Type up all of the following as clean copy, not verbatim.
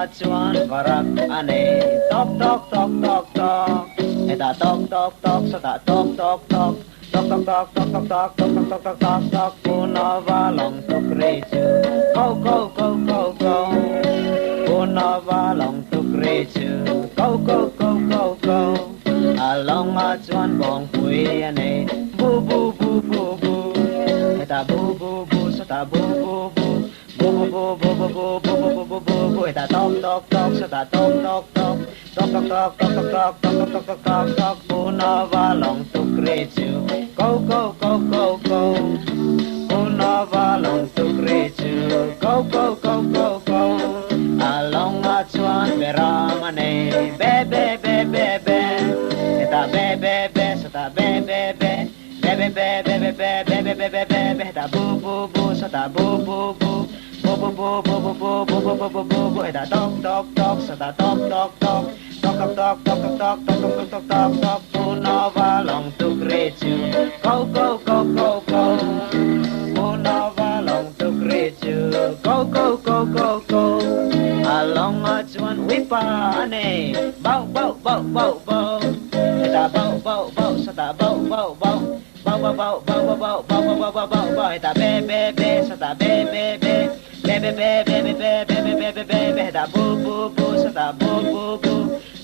acuan varak ane tok tok tok tok tok eta tok tok tok sata tok tok tok tok tok tok tok tok tok tok tok tok tok tok puna valong tuk reju go go go go go puna valong tuk reju go go go go go along acuan bong pui ane bu bu bu bu bu eta bu bu bu sata bu bu bu bu bu bu bu bu bu bu bu bu bu bu eta tok tok tok sata tok tok tok tok tok tok tok tok tok tok tok tok tok tok puna valong tuk reju go go go go go puna valong tuk reju go go go go go along acuan beramane be be be be be eta be be be sata be be be be be be be be be be be be be be eta bu bu bu sata bu bu bu bu bu bu bu bu bu bu bu bu bu bu bu eta tok tok tok sata tok tok tok tok tok tok tok tok tok tok tok tok tok tok puna valong tuk reju go go go go go puna valong tuk reju go go go go go along acuan wipane bau bau bau bau bau eta bau bau bau sata bau bau bau bau bau bau bau bau bau bau bau bau bau eta be be be sata be be be be be be be be be be be be be be be eta bu bu bu sata bu bu bu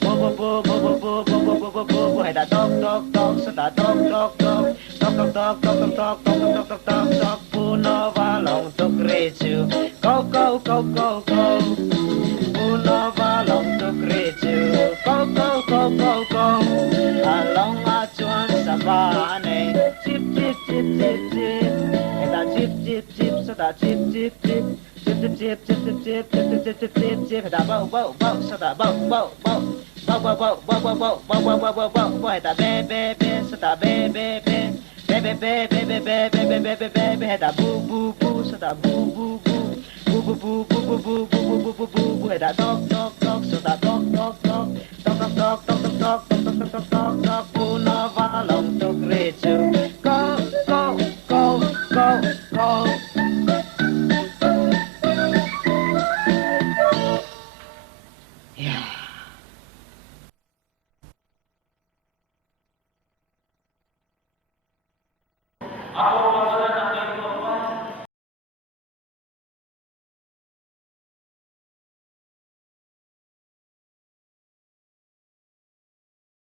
bu bu bu bu bu bu bu bu bu bu bu bu eta tok tok tok sata tok tok tok tok tok tok tok tok tok tok tok tok tok tok puna valong tuk reju go go go go go puna valong tuk reju go go go go go along acuan sabane chip chip chip chip chip eta chip chip chip sata chip chip chip chip chip chip chip chip chip chip chip chip chip chip eta bau bau bau sata bau bau bau bau bau bau bau bau bau bau bau bau bau bau bau eta be be be sata be be be be be be be be be be be be be be be eta bu bu bu sata bu bu bu bu bu bu bu bu bu bu bu bu bu bu eta tok tok tok sata tok tok tok tok tok tok tok tok tok tok tok tok tok puna valong tuk